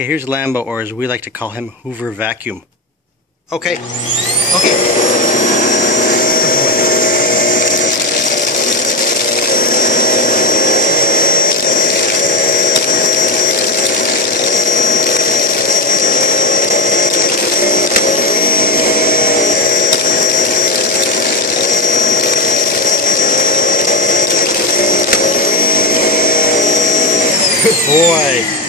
Okay, here's Lambo, or as we like to call him, Hoover Vacuum. Okay. Okay. Good boy.